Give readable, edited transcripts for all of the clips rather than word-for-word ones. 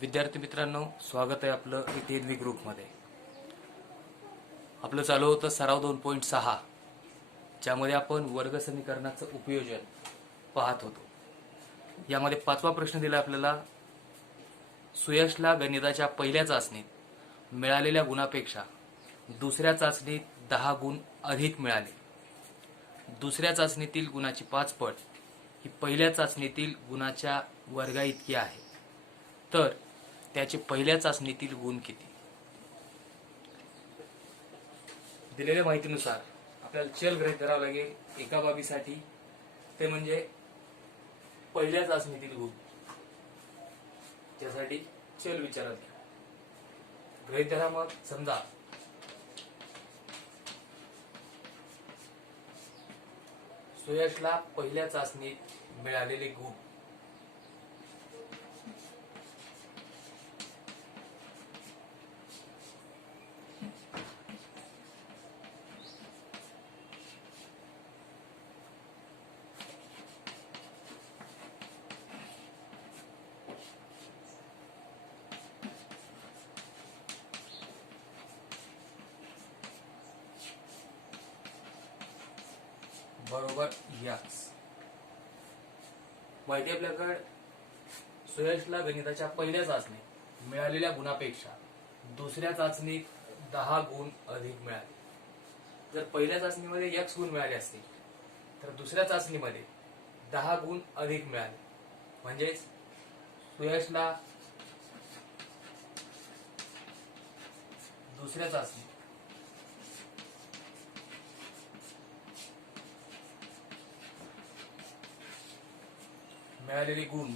विद्यार्थी मित्रांनो, स्वागत आहे आपलं इथे ग्रुपमध्ये. आपलं चालू होतं सराव 2.6, ज्यामध्ये आपण वर्ग समीकरणाचं उपयोजन पाहत होतो. यामध्ये 5वा प्रश्न दिला आपल्याला. सुयशला गणिताच्या पहिल्या चाचणीत मिळालेल्या गुणापेक्षा दुसऱ्या चाचणीत 10 गुण अधिक मिळाले. दुसऱ्या चाचणीतील गुणाची 5 पट ही पहिल्या चाचणीतील गुणाच्या वर्गा इतकी आहे. तर त्याचे पहिल्या चाचणीतील गुण किती? दिलेल्या माहितीनुसार आपल्याला चल गृहीत धरावं लागेल एका बाबीसाठी, ते म्हणजे पहिल्या चाचणीतील गुण. त्यासाठी चल विचारात घ्या. गृहीत धरा. मग समजा सुयशला पहिल्या चाचणीत मिळालेले गुण बरोबर याच. माहिती आपल्याकडे सुयशला गणिताच्या पहिल्या चाचणीत मिळालेल्या गुणापेक्षा दुसऱ्या चाचणीत 10 गुण अधिक मिळाले. जर पहिल्या चाचणीमध्ये x गुण मिळाले असतील तर दुसऱ्या चाचणीमध्ये 10 गुण अधिक मिळाले. म्हणजेच सुयशला दुसऱ्या चाचणीत मिळालेले गुण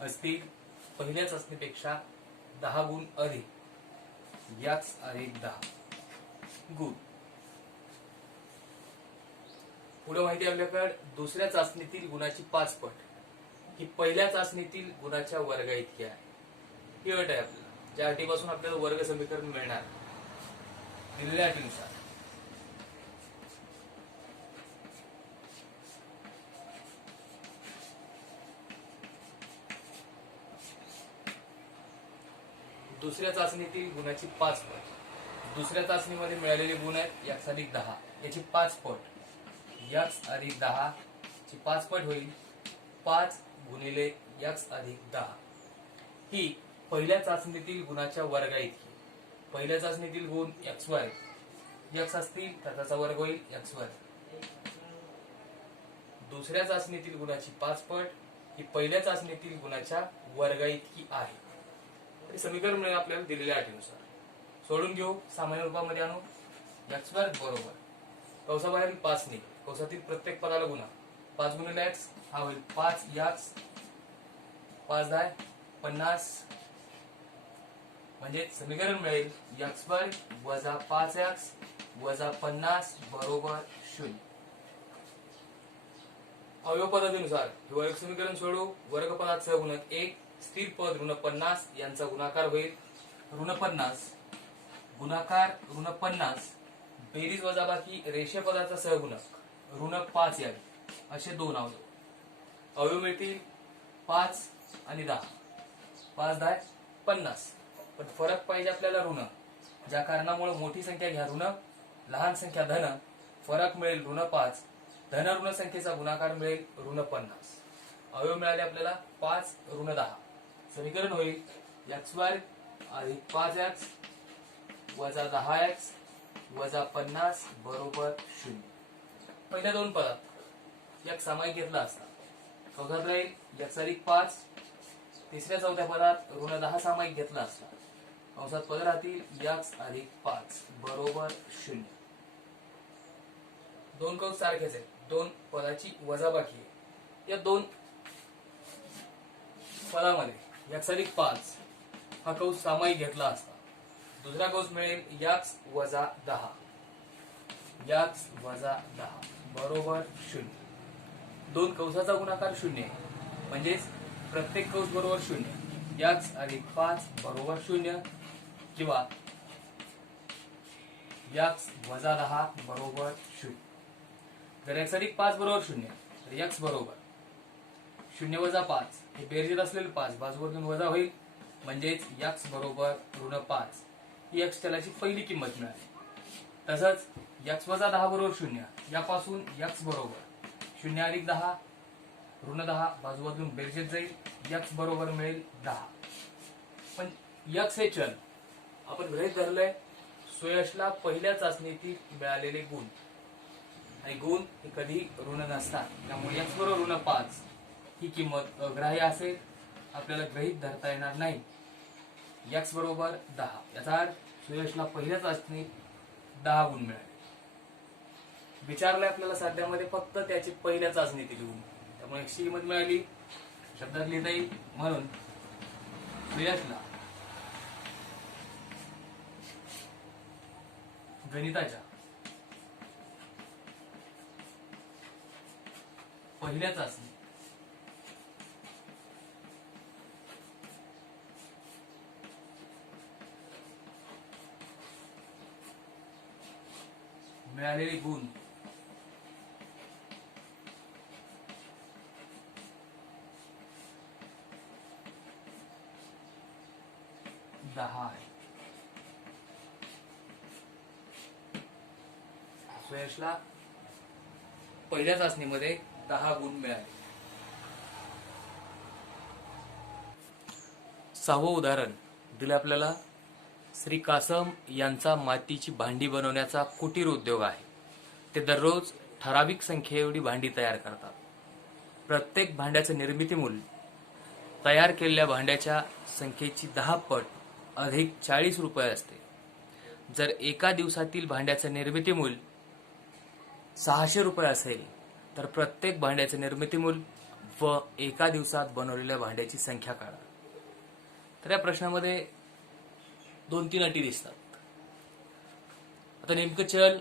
असतील पहिल्या चाचणीपेक्षा 10 गुण अधिक, याच अधिक 10 गुण. पुढे माहिती आपल्याकडे दुसऱ्या चाचणीतील गुणाची 5 पट ही पहिल्या चाचणीतील गुणाच्या वर्गा इतकी आहे. ही अट आहे आपल्याला, ज्या अटीपासून आपल्याला वर्ग समीकरण मिळणार. दिलेल्या अटीनुसार दुसऱ्या चाचणीतील गुणाची 5 पट, दुसऱ्या चाचणीमध्ये मिळालेले गुण आहेत x अधिक 10, याची 5 पट x अधिक 10 ची 5 पट होईल 5 गुणिले x अधिक 10. ही पहिल्या चाचणीतील गुणाच्या वर्गा इतकी. पहिल्या चाचणीतील गुण xy x असतील तर त्याचा वर्ग होईल xy. दुसऱ्या चाचणीतील गुणाची 5 पट ही पहिल्या चाचणीतील गुणाच्या वर्गा इतकी आहे. समीकरण मिळेल आपल्याला दिलेल्या अटीनुसार. सोडून घेऊ, सामान्य रूपामध्ये आणू. x वर्ग बरोबर कौसाबाहेर 5 ने कौसातील प्रत्येक पदाला गुणा. 5 गुणिले x हा होईल 5x, 5 10 50. म्हणजे समीकरण मिळेल x वर्ग वजा 5x वजा 50 बरोबर 0. अवयव पद्धतीनुसार हे वर्ग समीकरण सोडवू. वर्ग पदाचा गुणक 1, स्थिर पद ऋण 50 यांचा गुणाकार होईल ऋण 50 गुणाकार ऋण 50 बेरीज वजाबाकी रेषीय पदाचा सहगुणक ऋण 5 यावी. असे दोन अवयव. अवयव मिळतील 5 आणि 10. 5 10 50. पण फरक पाहिजे आपल्याला ऋण, ज्या कारणामुळे मोठी संख्या घ्या ऋण, लहान संख्या धन. फरक मिळेल ऋण 5. धन ऋण संख्येचा गुणाकार मिळेल ऋण 50. अवयव मिळाले आपल्याला 5 ऋण 10. समीकरण होईल x वर्ग अधिक 5x वजा 10x वजा 50 बरोबर 0. पहिल्या दोन पदात x सामायिक घेतला असता चौथ्यात राहील x अधिक 5. तिसऱ्या चौथ्या पदात ऋण 10 सामायिक घेतला असता कंसात पद राहतील x अधिक 5 बरोबर 0. दोन कंस सारखेच आहेत, दोन पदाची वजाबाकी आहे. या दोन पदामध्ये x+5 हा कंस सामायिक घेतला असता दुसरा कंस मिळेल x-10 x-10 बरोबर 0. दोन कंसाचा गुणाकार 0 आहे म्हणजेच प्रत्येक कंस बरोबर 0. x+5 बरोबर 0 किंवा x-10 बरोबर 0. जर x+5 बरोबर 0 तर x बरोबर 0-5 हे बेरजेत असलेले 5 बाजूवरून वजा होईल म्हणजेच x बरोबर -5 ही x चलाची पहिली किंमत मिळाली. तसंच x-10 बरोबर 0 यापासून x बरोबर 0+10 -10 बाजूवरून बेरजेत जाईल x बरोबर मिळेल 10. पण x हे चल आपण गृहीत धरलंय सुयशला पहिल्या चाचणीतील मिळालेले गुण आणि गुण हे कधी ऋण नसतात त्यामुळे x बरोबर -5 ही किंमत अग्राह्य असेल आपल्याला गृहीत धरता येणार नाही. x बरोबर 10 याचा अर्थ सुयशला पहिल्या चाचणीत 10 गुण मिळाले. विचारलंय आपल्याला साध्यामध्ये फक्त त्याची पहिल्या चाचणीतील गुण त्यामुळे x ची किंमत मिळाली शब्दात लिहिता येईल. म्हणून सुयशला गणिताच्या पहिल्या चाचणी मिळालेले गुण दहा आहे. सुयशला पहिल्या चाचणीमध्ये 10 गुण मिळाले. 6वं उदाहरण दिलं आपल्याला. श्री कासम यांचा मातीची भांडी बनवण्याचा कुटीर उद्योग आहे. ते दररोज ठराविक संख्येएवढी भांडी तयार करतात. प्रत्येक भांड्याचं निर्मिती मूल्य तयार केलेल्या भांड्याच्या संख्येची 10 पट अधिक 40 रुपये असते. जर एका दिवसातील भांड्याचं निर्मिती मूल्य 600 रुपये असेल तर प्रत्येक भांड्याचे निर्मिती मूल्य व एका दिवसात बनवलेल्या भांड्याची संख्या काढा. तर या प्रश्नामध्ये 2-3 अटी दिसतात. आता नेमकं चल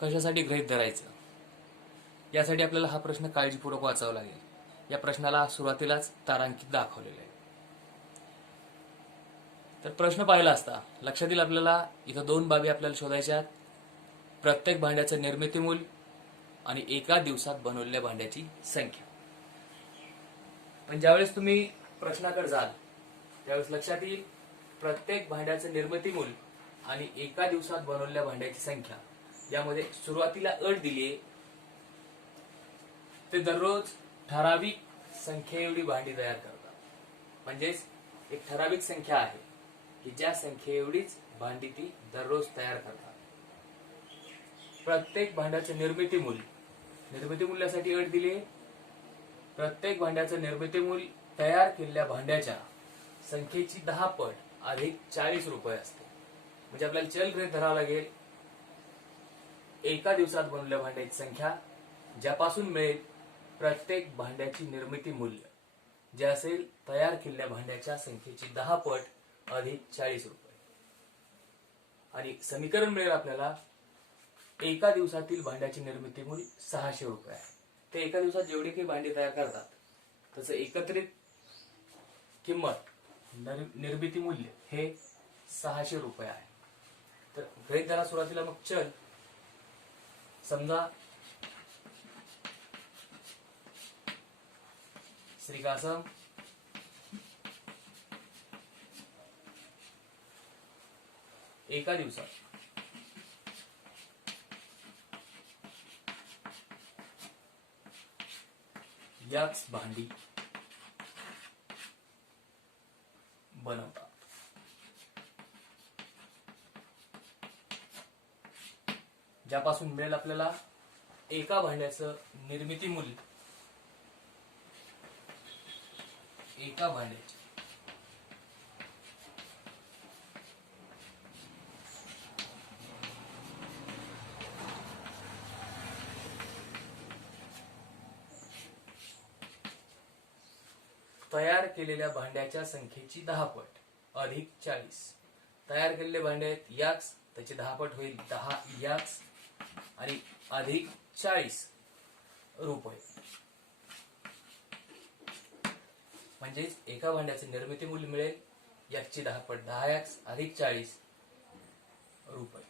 कशासाठी गृहीत धरायचं यासाठी आपल्याला हा प्रश्न काळजीपूर्वक वाचावा लागेल. या प्रश्नाला सुरुवातीलाच तारांकित दाखवलेलं आहे. तर प्रश्न पाहिला असता लक्षात येईल आपल्याला इथं 2 बाबी आपल्याला शोधायच्या. प्रत्येक भांड्याचं निर्मिती मूल्य आणि एका दिवसात बनवलेल्या भांड्याची संख्या. पण ज्यावेळेस तुम्ही प्रश्नाकडे जाल त्यावेळेस लक्षात येईल प्रत्येक भांड्याचं निर्मिती मूल्य आणि एका दिवसात बनवलेल्या भांड्याची संख्या यामध्ये सुरुवातीला अट दिली आहे ते दररोज ठराविक संख्येएवढी भांडी तयार करतात. म्हणजेच एक ठराविक संख्या आहे की ज्या संख्येएवढीच भांडी ती दररोज तयार करतात. प्रत्येक भांड्याचं निर्मिती मूल्यासाठी अट दिली आहे प्रत्येक भांड्याचं निर्मिती मूल्य तयार केलेल्या भांड्याच्या संख्येची 10 पट अधिक 40 रुपये असते. म्हणजे आपल्याला चल गृहीत धरावं लागेल एका दिवसात बनवलेल्या भांड्याची संख्या ज्यापासून मिळेल प्रत्येक भांड्याची निर्मिती मूल्य जे असेल तयार केलेल्या भांड्याच्या संख्येची 10 पट अधिक 40 रुपये. आणि समीकरण मिळेल आपल्याला एका दिवसातील भांड्याची निर्मिती मूल्य 600 रुपये आहे. ते एका दिवसात जेवढी काही भांडी तयार करतात त्याचं एकत्रित किंमत निर्मिती मूल्य हे 600 रुपये आहे. तर गृहीत धरा सुरुवातीला मग चल समजा श्री कासम एका दिवसात याच भांडी बनवतात. ज्यापासून मिळेल आपल्याला एका भांड्याचं निर्मिती मूल्य एका भांड्याचे तयार केलेल्या भांड्याच्या संख्येची 10 पट अधिक 40. तयार केलेले भांडे आहेत याक्स, त्याची 10 पट होईल 10 याक्स आणि अधिक 40 रुपये. म्हणजेच एका भांड्याचे निर्मिती मूल्य मिळेल याची 10 पट 10 याक्स अधिक 40 रुपये.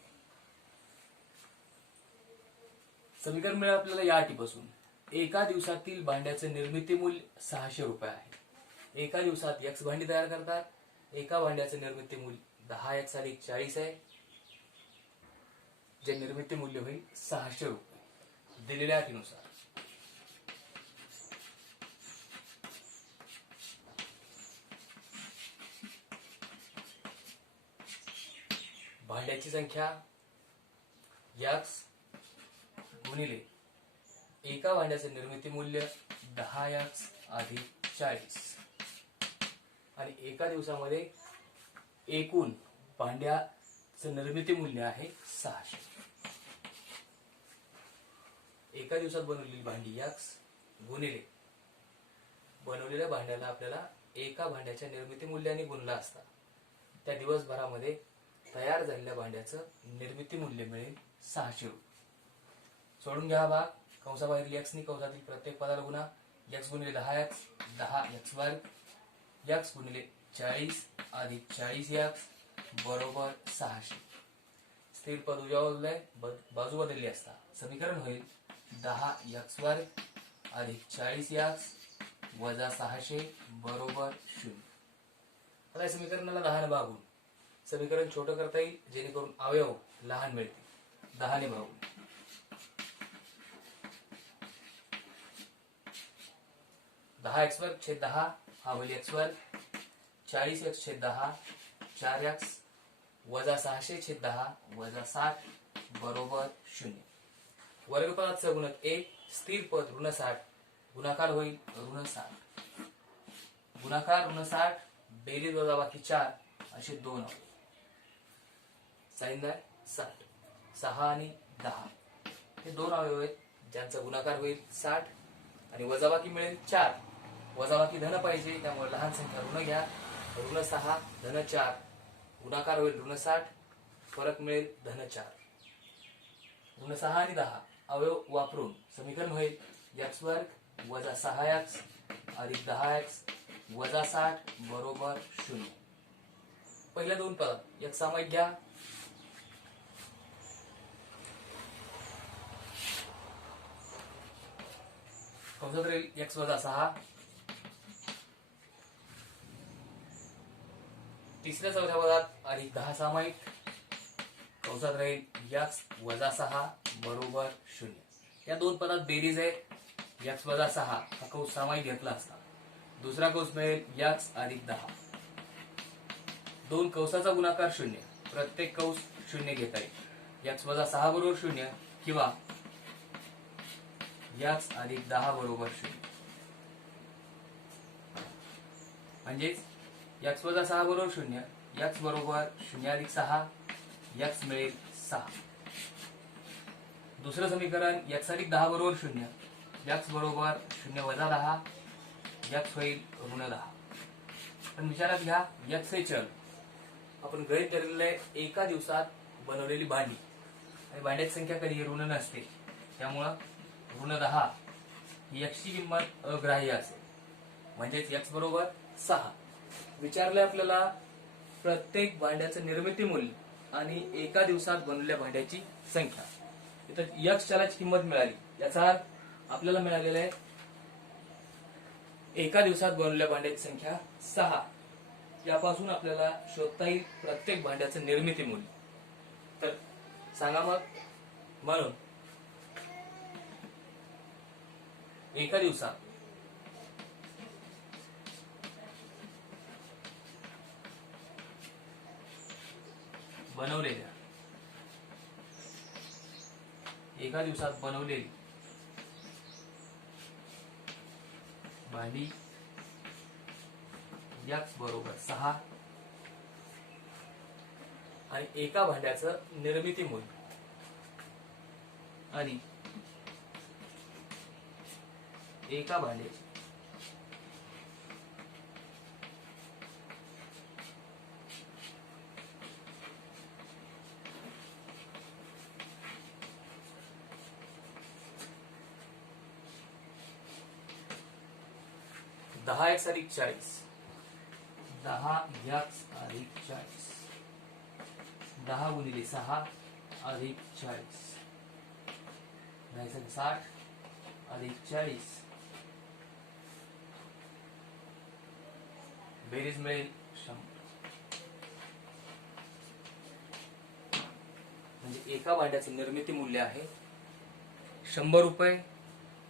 समीकरण मिळालं आपल्याला या अटीपासून. एका दिवसातील भांड्याचे निर्मिती मूल्य 600 रुपये आहे. एका दिवसात एक्स भांडी तयार करतात. एका भांड्याचे निर्मिती मूल्य 10 एक्स अधिक 40 आहे, जे निर्मिती मूल्य होईल 600 रुपये दिलेल्या अटीनुसार. भांड्याची संख्या एक्स गुणिले एका भांड्याचे निर्मिती मूल्य 10 एक्स अधिक 40 आणि एका दिवसामध्ये एकूण भांड्याचं निर्मिती मूल्य आहे 600. एका दिवसात बनवलेली भांडी एक्स गुणिले बनवलेल्या भांड्याला आपल्याला एका भांड्याच्या निर्मिती मूल्याने गुणला असता त्या दिवसभरामध्ये तयार झालेल्या भांड्याचं निर्मिती मूल्य मिळेल 600 रुपये. सोडून घ्या भाग. कंसाबाहेर एक्स नी कंसातील प्रत्येक पदाला गुणा. एक्स गुणिले 10 एक्स 10 एक्स वर्ग एक्स गुणिले 40 अधिक 40 एक्स बरोबर 600. स्थिर पद उजावलंय, बाजू बदलली असता समीकरण होईल 10 एक्स वर्ग अधिक 40 एक्स वजा 600 बरोबर 0. आता या समीकरणाला 10 ने भागून समीकरण छोटं करता येईल जेणेकरून अवयव लहान मिळतील. 10 ने भागून 10 एक्स वर्ग छेद 10 हा होईल एक्स वर्ग. 40 एक्स छेद 10 4 एक्स वजा 600 छेद 10 वजा 60 बरोबर 0. वर्गपदात सगुणक 1 स्थिर पद ऋण 60 गुणाकार होईल ऋण 60. गुणाकार ऋण 60 बेरीज वजा बाकी 4 असे 2 अवयव. साइन 60 6 आणि 10 हे 2 अवयव आहेत ज्यांचा गुणाकार होईल 60 आणि वजाबाकी मिळेल 4. वजाबाकी धन पाहिजे त्यामुळे लहान संख्या ऋण घ्या. ऋण 6 धन 4 गुणाकार होईल ऋण 60 फरक मिळेल धन 4. ऋण 6 आणि 10 अवयव वापरून समीकरण होईल एक्स वर्ग वजा 6 एक्स अधिक 10 एक्स वजा 60 बरोबर 0. पहिल्या दोन पदात एक सामायिक घ्या. कंसात राहील एक्स वजा 6. तिसऱ्या चौथ्या पदात अधिक 10 सामायिक. कंसात राहील एक्स वजा 6 बरोबर 0. या दोन पदात बेरीज आहे. एक्स वजा 6 हा कंस सामायिक घेतला असता दुसरा कंस मिळेल एक्स अधिक 10. दोन कंसाचा गुणाकार 0 प्रत्येक कंस 0 घेता येईल. एक्स वजा 6 बरोबर 0 किंवा एक्स अधिक 10 बरोबर 0. म्हणजेच एक्स वजा 6 बरोबर 0 एक्स बरोबर 0 अधिक 6 एक्स मिळेल 6. दुसरं समीकरण एक्स अधिक 10 बरोबर 0 एक्स बरोबर 0 वजा 10 एक्स होईल ऋण 10. पण विचारात घ्या एक्स हे चल आपण गृहीत धरलेलं आहे एका दिवसात बनवलेली भांडी आणि भांड्याची संख्या कधी ऋण नसते त्यामुळं ऋण 10 ही एक्स ची किंमत अग्राह्य असेल. म्हणजेच एक्स बरोबर 6. विचारलंय आपल्याला प्रत्येक भांड्याचं निर्मिती मूल्य आणि एका दिवसात बनवलेल्या भांड्याची संख्या. इथं एक्स चलाची किंमत मिळाली याचा अर्थ आपल्याला मिळालेला आहे एका दिवसात बनवलेल्या भांड्याची संख्या 6. यापासून आपल्याला शोधता येईल प्रत्येक भांड्याचं निर्मिती मूल्य. तर सांगा मग. म्हणून एका दिवसात बनवलेली भांडी एक्स बरोबर 6 आणि एका भांड्याचं निर्मिती मूल्य आणि एका भांड्याची 10x अधिक 40, 10x अधिक 40, 10 गुणिले 6 अधिक 40, 60 अधिक 40, बेरीज मिळेल 100. म्हणजे एका भांड्याचं निर्मिती मूल्य आहे 100 रुपये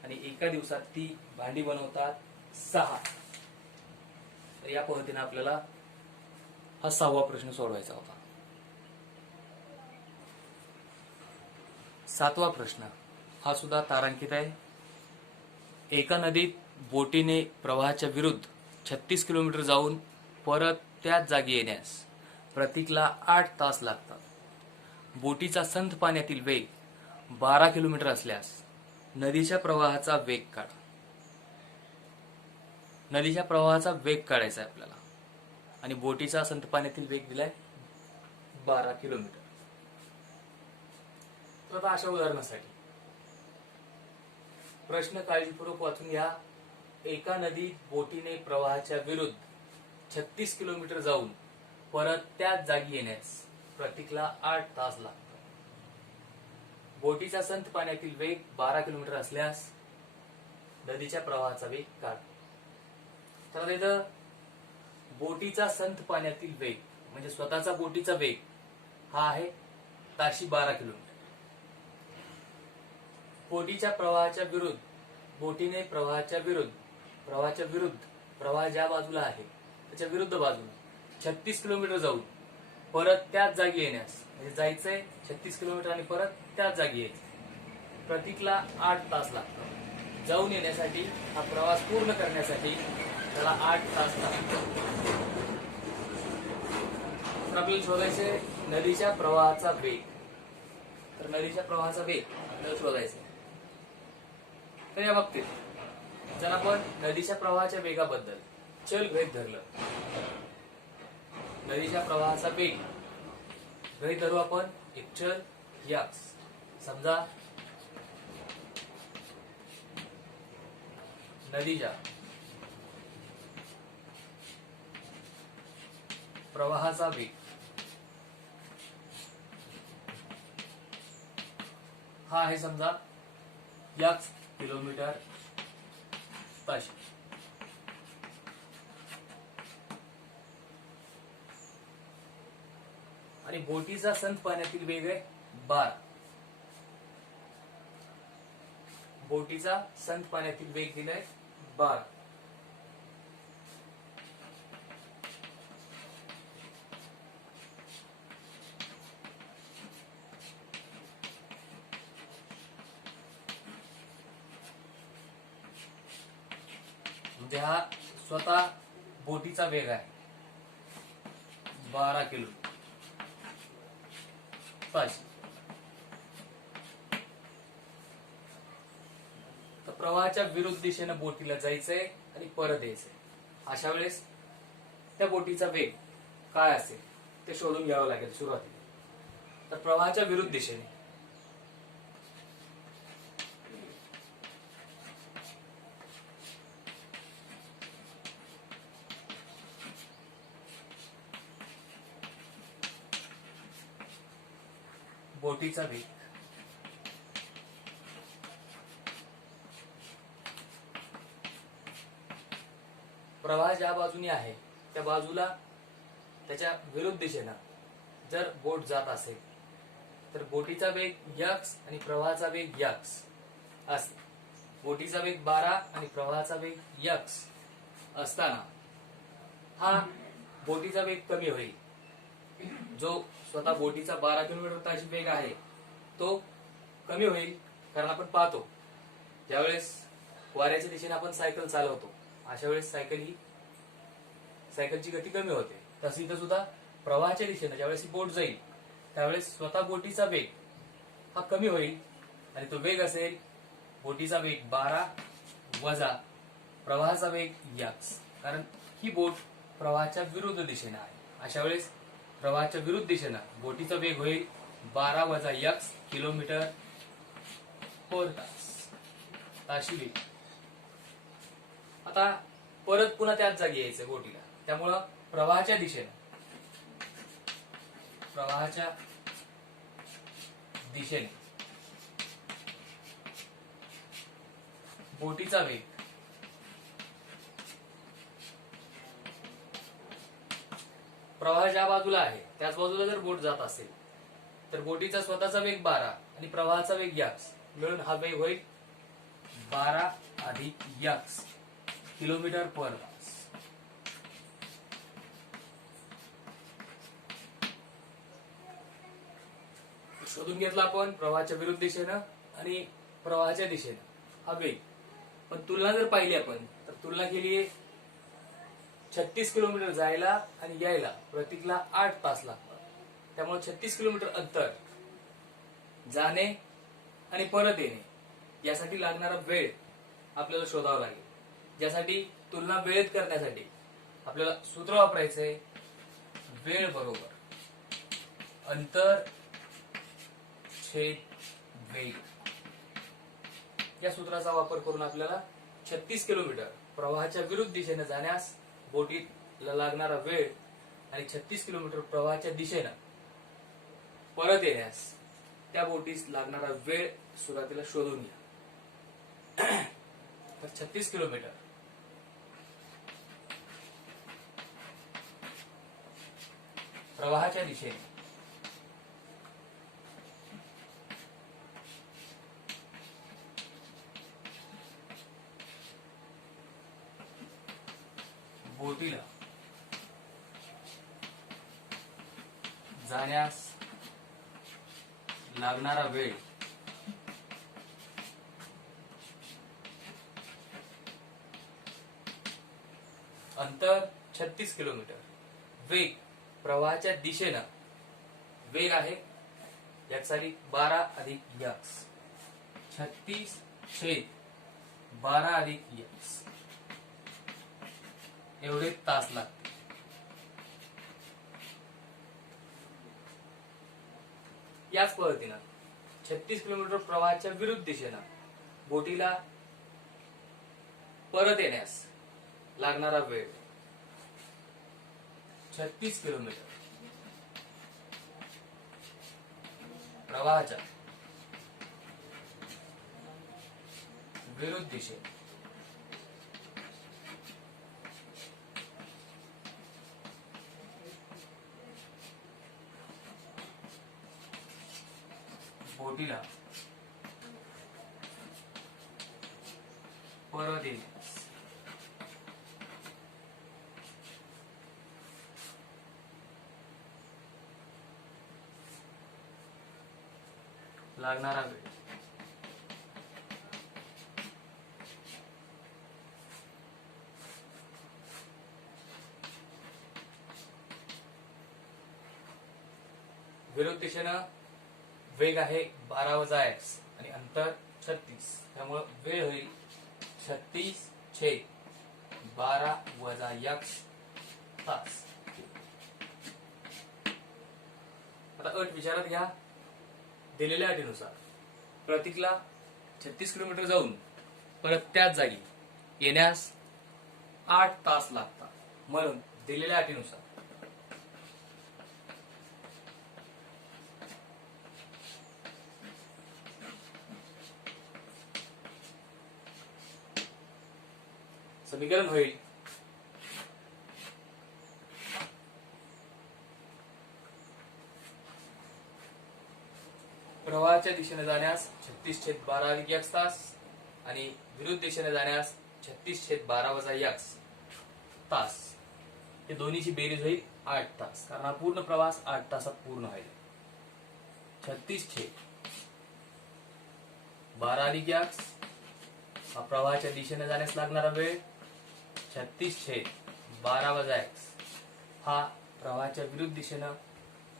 आणि एका दिवसात ती भांडी बनवतात 6. तर या पद्धतीने आपल्याला हा 6वा प्रश्न सोडवायचा होता. 7वा प्रश्न हा सुद्धा तारांकित आहे. एका नदीत बोटीने प्रवाहाच्या विरुद्ध 36 किलोमीटर जाऊन परत त्याच जागी येण्यास प्रतीकला 8 तास लागतात. बोटीचा संथ पाण्यातील वेग 12 किलोमीटर असल्यास नदीच्या प्रवाहाचा वेग काढा. नदीच्या प्रवाहाचा वेग काढायचा आहे आपल्याला आणि बोटीचा संथ पाण्यातील वेग दिलाय 12 किलोमीटर. तर आता अशा उदाहरणासाठी प्रश्न काळजीपूर्वक वाचून घ्या. एका नदीत बोटीने प्रवाहाच्या विरुद्ध 36 किलोमीटर जाऊन परत त्याच जागी येण्यास प्रतीकला 8 तास लागतात. बोटीचा संथ पाण्यातील वेग 12 किलोमीटर असल्यास नदीच्या प्रवाहाचा वेग काढ. तर इथं बोटीचा संथ पाण्यातील वेग म्हणजे स्वतःचा बोटीचा वेग हा आहे ताशी 12 किलोमीटर. बोटीच्या प्रवाहाच्या विरुद्ध, बोटीने प्रवाहाच्या विरुद्ध प्रवाह ज्या बाजूला आहे त्याच्या विरुद्ध बाजूला 36 किलोमीटर जाऊन परत त्याच जागी येण्यास म्हणजे जायचंय 36 किलोमीटर आणि परत त्याच जागी यायचं. प्रतीकला 8 तास लागतात. जाऊन येण्यासाठी हा प्रवास पूर्ण करण्यासाठी त्याला 8 तास लागतात. तर आपल्याला शोधायचे नदीच्या प्रवाहाचा वेग. तर नदीच्या प्रवाहाचा वेग आपल्याला शोधायचा. तर या बाबतीत जर आपण नदीच्या प्रवाहाच्या वेगाबद्दल चल गृहीत धरलं, नदीच्या प्रवाहाचा वेग गृहीत धरू आपण एक चल x. समजा नदीच्या प्रवाहाचा वेग हा आहे समजा x किलोमीटर ताशी. आणि बोटीचा संथ पाण्यातील वेग आहे 12. बोटीचा संथ पाण्यातील वेग दिलाय 12. म्हणजे हा स्वतः बोटीचा वेग आहे 12 किलोमीटर ताशी. तर प्रवाहाच्या विरुद्ध दिशेने बोटीला जायचंय आणि परत यायचंय. अशा वेळेस त्या बोटीचा वेग काय असेल ते शोधून घ्यावं लागेल सुरुवातीला. तर प्रवाहाच्या विरुद्ध दिशेने बोटीचा वेग प्रवाह ज्या बाजूने आहे त्या बाजूला त्याच्या विरुद्ध दिशेनं जर बोट जात असेल तर बोटीचा वेग x आणि प्रवाहाचा वेग x असेल. बोटीचा वेग 12 आणि प्रवाहाचा वेग x असताना हा बोटीचा वेग कमी होईल. जो स्वतः बोटीचा 12 किलोमीटर ताशी वेग आहे तो कमी होईल. कारण आपण पाहतो ज्यावेळेस वाऱ्याच्या दिशेने आपण सायकल चालवतो अशा वेळेस सायकलची गती कमी होते. तशी इथं सुद्धा प्रवाहाच्या दिशेने ज्यावेळेस बोट जाईल त्यावेळेस स्वतः बोटीचा वेग हा कमी होईल आणि तो वेग असेल बोटीचा वेग 12 वजा प्रवाहाचा वेग x. कारण ही बोट प्रवाहाच्या विरुद्ध दिशेने आहे. अशा वेळेस प्रवाहाच्या विरुद्ध दिशेने बोटीचा वेग होईल 12 वजा x किलोमीटर पर तास ताशी वेग. आता परत पुन्हा त्याच जागी यायचं बोटीला. त्यामुळं प्रवाहाच्या दिशेने बोटीचा वेग प्रवाह ज्या बाजूला आहे त्याच बाजूला जर बोट जात असेल तर बोटीचा स्वतःचा वेग 12 आणि प्रवाहाचा वेग यक्स मिळून हा वेग होईल 12 अधिक यक्स किलोमीटर पर तास. शोधून घेतला आपण प्रवाहाच्या विरुद्ध दिशेनं आणि प्रवाहाच्या दिशेनं हा वेग. पण तुलना जर पाहिली आपण तर तुलना केली आहे 36 किलोमीटर जायला आणि यायला प्रतीकला 8 तास लागतात. त्यामुळे 36 किलोमीटर अंतर जाणे आणि परत येणे यासाठी लागणारा वेळ आपल्याला शोधावा लागेल. ज्यासाठी तुलना वेळेत करण्यासाठी आपल्याला सूत्र वापरायचंय वेळ बरोबर अंतर छेद वेग. या सूत्राचा वापर करून आपल्याला 36 किलोमीटर प्रवाहाच्या विरुद्ध दिशेने जाण्यास बोटीला लागणारा वेळ आणि 36 किलोमीटर प्रवाहाच्या दिशेनं परत येण्यास त्या बोटीस लागणारा वेळ सुरुवातीला शोधून घ्या. तर 36 किलोमीटर प्रवाहाच्या दिशेने बोटीला जाण्यास लागणारा वेळ अंतर 36 किलोमीटर वेग प्रवाहाच्या दिशेनं वेग आहे यक्स आली 12 अधिक यक्स 36 छेद 12 अधिक यक्स एवढे तास लागते. याच पद्धतीनं 36 किलोमीटर प्रवाहाच्या विरुद्ध दिशेनं बोटीला परत येण्यास लागणारा वेळ 36 किलोमीटर प्रवाहाच्या विरुद्ध दिशेने बोटीला परत येण्यास लागणारा वेळ विरुद्ध दिशेनं वेग आहे 12 वजा एक्स आणि अंतर 36 त्यामुळे वेळ होईल 36 छेद 12 वजा एक्स तास. आता अट विचारात घ्या. दिलेल्या अटीनुसार प्रतीकला 36 किलोमीटर जाऊन परत त्याच जागी येण्यास 8 तास लागतात. म्हणून दिलेल्या अटीनुसार समीकरण होईल प्रवाहाच्या दिशेने जाण्यास 36 छेद 12 अधिक एक्स तास आणि विरुद्ध दिशेने जाण्यास 36 छेद 12 वजा एक्स तास. हे दोन्हीची बेरीज होईल 8 तास. कारण हा पूर्ण प्रवास 8 तासात पूर्ण होईल. 36 छेद 12 अधिक एक्स हा प्रवाहाच्या दिशेने जाण्यास लागणारा वेळ 36 छेद 12 वजा एक्स हा प्रवाहाच्या विरुद्ध दिशेनं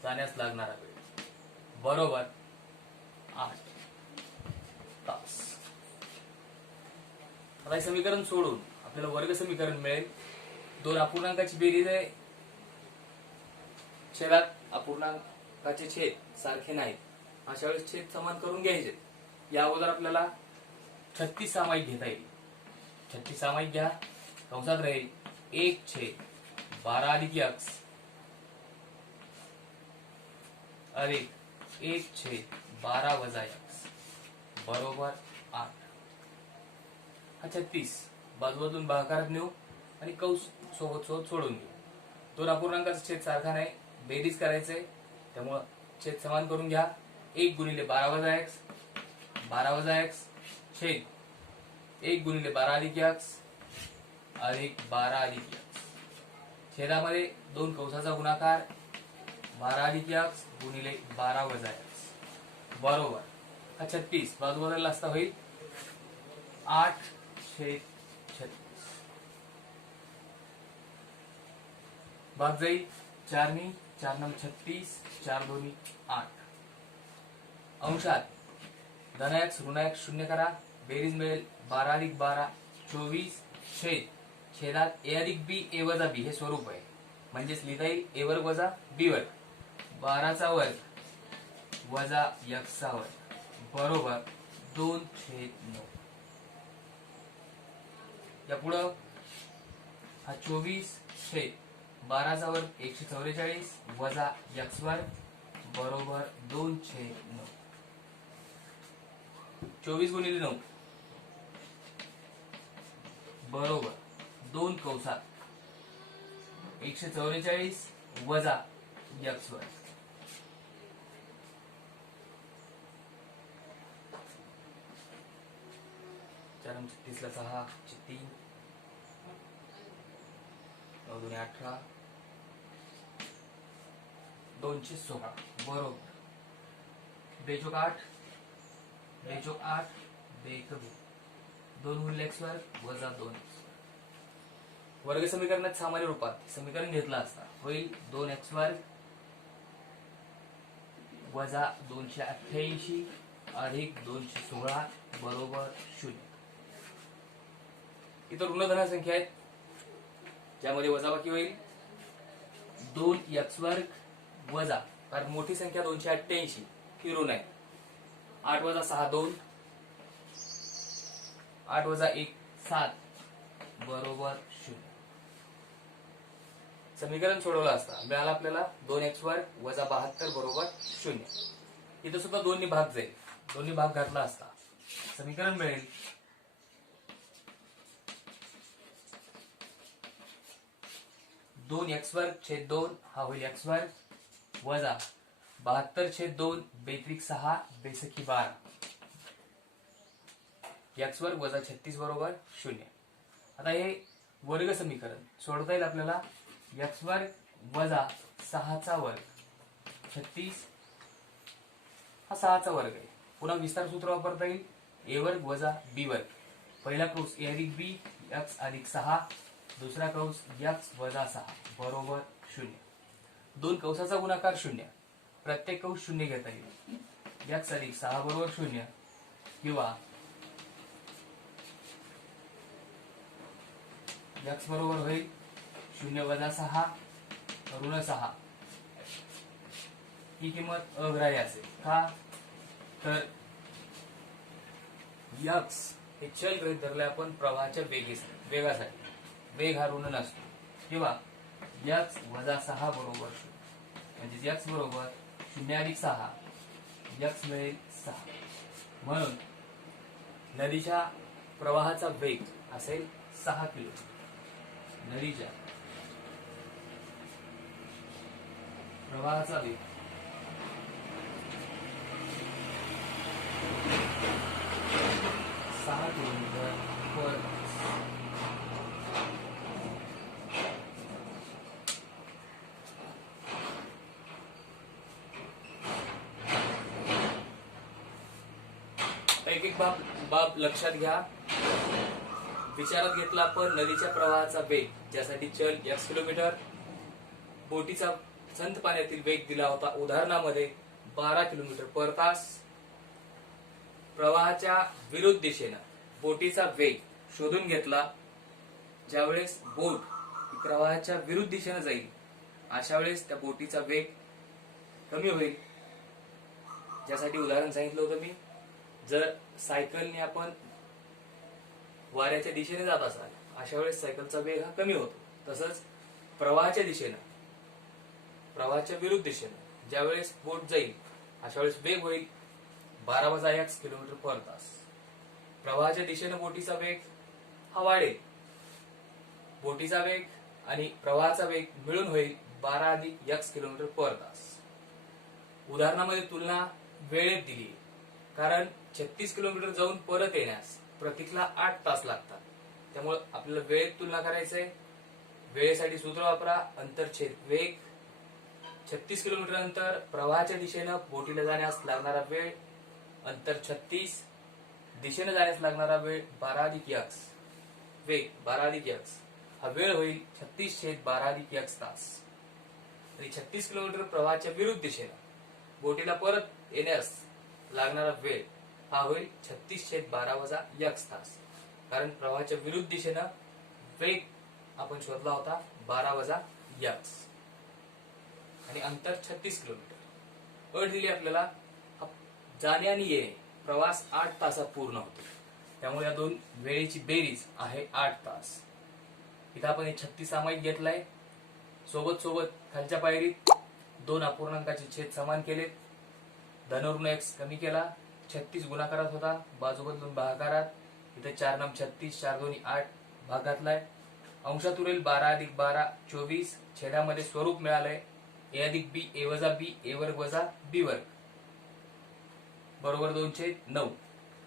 जाण्यास लागणारा वेळ बरोबर 8 तास. आता हे समीकरण सोडून आपल्याला वर्ग समीकरण मिळेल. दोन अपूर्णांकाची बेरीज आहे. छेदात अपूर्णांकाचे छेद सारखे नाहीत. अशा वेळेस छेद समान करून घ्यायचे. या अगोदर आपल्याला 36 सामायिक घेता येईल. 36 सामायिक घ्या. कंसात राहील 1/12 अधिक x अधिक 1/12 वजा x बरोबर 8. हा 36 बाजूबाजून भागाकारात नेऊ आणि कंस सोबत सोबत सोडून घेऊ. दोन अपूर्णांकाचा छेद सारखा नाही, बेरीज करायचंय, त्यामुळं छेद समान करून घ्या. 1 गुणिले 12 वजा x 12 वजा x छेद 1 गुणिले 12 अधिक x अधिक 12 अधिक x. छेदामध्ये दोन कंसाचा गुणाकार 12 अधिक x गुणिले 12 वजा x बरोबर. हा 36 बाजू बदलला असता होईल 8/36. भाग जाईल 4 नी, 4 नम 36, 4 दोन्ही 8. अंशात धन x ऋण x शून्य करा, बेरीज मिळेल 12 अधिक 12 24 छेद छेदात a अधिक b a वजा b हे स्वरूप आहे, म्हणजेच लिहिता येईल a वर्ग वजा b वर्ग 12 चा वर्ग वजा x चा वर्ग बरोबर 2/9. या पुढं हा 24 छेद 12 चा वर्ग 144 वजा x वर्ग बरोबर 2/9. 24 गुणिले 9 बरोबर 2 कंसात 144 वजा x वर्ग. चार 36 ला 6 3 9 2 18 216 बरोबर 2 8 2 8 2 2 गुणिले x वर्ग वजा 2 वर्ग समीकरणात सामान्य रूपात समीकरण घेतला असता होईल 2x वर्ग वजा 288 अधिक 216 बरोबर 0. इतर ऋणधन संख्या आहेत ज्यामध्ये वजाबाकी होईल 2x वर्ग वजा, कारण मोठी संख्या 288 ही ऋण आहे, 8 वजा 6 2 8 वजा 1 7 बरोबर 0. समीकरण सोडवलं असता मिळाला आपल्याला 2x वर्ग वजा 72 बरोबर 0. इथं सुद्धा दोन्ही भाग जाईल, दोन्ही भाग घातला असता समीकरण मिळेल 2x वर्ग छेद 2 हा होईल x वर्ग वजा 72 छेद 2 बेत्रिक 6 बेसकी 12 x वर्ग वजा 36 बरोबर 0. आता हे वर्ग समीकरण सोडवता येईल आपल्याला x वर्ग वजा 6 चा वर्ग 36 हा 6 चा वर्ग आहे. पुन्हा विस्तार सूत्र वापरता येईल a वर्ग वजा b वर्ग. पहिला कंस a अधिक b x अधिक 6, दुसरा कंस x वजा 6 बरोबर 0. दोन कंसाचा गुणाकार 0, प्रत्येक कंस 0 घेता येईल. x अधिक 6 बरोबर 0 किंवा x बरोबर होईल 0 वजा 6 ऋण 6. ही किंमत अग्राह्य असेल का, तर x हे चल गृहीत धरले आपण प्रवाहाच्या वेगासाठी, वेग हा ऋण नसतो, किंवा x वजा 6 बरोबर 0, म्हणजे x बरोबर 0 अधिक 6 x मिळेल 6. म्हणून नदीच्या प्रवाहाचा वेग असेल 6 किलोमीटर. नदीच्या प्रवाहाचा वेग 6 किलोमीटर पर एक एक बाब लक्षात घ्या. विचारात घेतला आपण नदीच्या प्रवाहाचा वेग, ज्यासाठी चल x किलोमीटर, बोटीचा संत पाण्यातील वेग दिला होता उदाहरणामध्ये 12 किलोमीटर पर तास. प्रवाहाच्या विरुद्ध दिशेनं बोटीचा वेग शोधून घेतला. ज्यावेळेस बोट प्रवाहाच्या विरुद्ध दिशेनं जाईल अशा वेळेस त्या बोटीचा वेग कमी होईल. ज्यासाठी उदाहरण सांगितलं होतं मी, जर सायकलने आपण वाऱ्याच्या दिशेने जात असाल अशा वेळेस सायकलचा वेग हा कमी होतो. तसंच प्रवाहाच्या दिशेनं, प्रवाहाच्या विरुद्ध दिशेनं ज्या वेळेस बोट जाईल अशा वेळेस वेग होईल 12 - किलोमीटर पर तास. प्रवाहाच्या दिशेनं बोटीचा वेग हा वाढेल. बोटीचा वेग आणि प्रवाहाचा वेग मिळून होईल 12 - किलोमीटर पर तास. उदाहरणामध्ये तुलना वेळेत दिली आहे, कारण 36 किलोमीटर जाऊन परत येण्यास प्रतीकला 8 तास लागतात. त्यामुळे आपल्याला वेळेत तुलना करायचंय. वेळेसाठी सूत्र वापरा, अंतर छेद वेग. 36 किलोमीटर अंतर प्रवाहाच्या दिशेनं बोटीला जाण्यास लागणारा वेळ अंतर 36, दिशेने जाण्यास लागणारा वेळ 12 वेग 12 हा वेळ होईल 36/12 तास. आणि 36 किलोमीटर प्रवाहाच्या विरुद्ध दिशेनं बोटीला परत येण्यास लागणारा वेळ हा होईल 36/12 तास. कारण प्रवाहाच्या विरुद्ध दिशेनं वेग आपण शोधला होता 12 आणि अंतर 36 किलोमीटर. अट दिली आपल्याला, जाणे आणि येणे प्रवास 8 तासात पूर्ण होतो. त्यामुळे या दोन वेळेची बेरीज आहे 8 तास. इथं आपण 36 सामायिक घेतलाय. सोबत सोबत खालच्या पायरीत 2 अपूर्णांकाचे छेद समान केलेत. धन ऋण x कमी केला. 36 गुणाकारात होता, बाजू बदलून भागाकारात. इथे 4 नम 36, 4 दोन्ही 8 भाग घातलाय. अंशात उरेल 12 + 12 24. छेदामध्ये स्वरूप मिळालंय a + b, a - b, a वर्ग - b वर्ग बरोबर 2/9.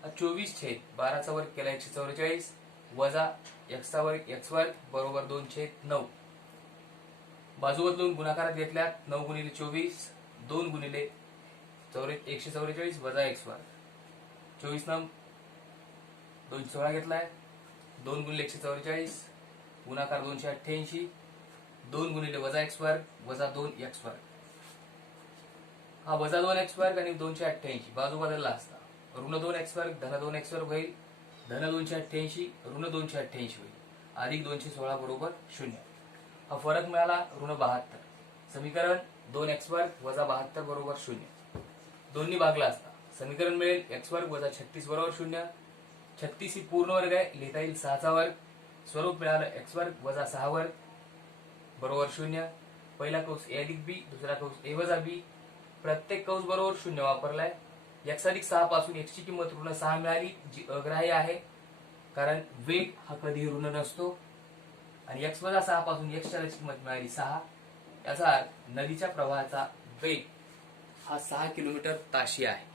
24/12 चा वर्ग केला 144 वजा x चा वर्ग x वर्ग बरोबर 2/9. बाजू बदलून गुणाकारात घेतल्यात. 9 × 24 2 × 144 वजा x वर्ग. 24 नम 216 घेतलाय. 2 × 144 गुणाकार 288 2 × वजा x वर्ग वजा 2x वर्ग. हा वजा 2x वर्ग आणि 288 बाजू बदलला असता ऋण 2x वर्ग धन 2x वर्ग होईल. धन 288 ऋण 288 होईल. अधिक 216 बरोबर 0. हा फरक मिळाला ऋण 72. समीकरण 2x वर्ग वजा 72 बरोबर 0. दोन्ही भागला असता समीकरण मिळेल x वर्ग वजा 36 बरोबर 0. 36 ही पूर्ण वर्ग आहे, लिहिता येईल 6 चा वर्ग. स्वरूप मिळालं x वर्ग वजा 6 वर्ग बरोबर 0. पहिला कंस a + b, दुसरा कंस a - b. प्रत्येक कंस बरोबर 0 वापरलाय. x + 6 पासून x ची किंमत ऋण 6 मिळाली, जी अग्राह्य आहे, कारण वेग हा कधी ऋण नसतो. आणि x - 6 पासून x ची किंमत मिळाली 6. याचा अर्थ नदीच्या प्रवाहाचा वेग हा 6 किलोमीटर ताशी आहे.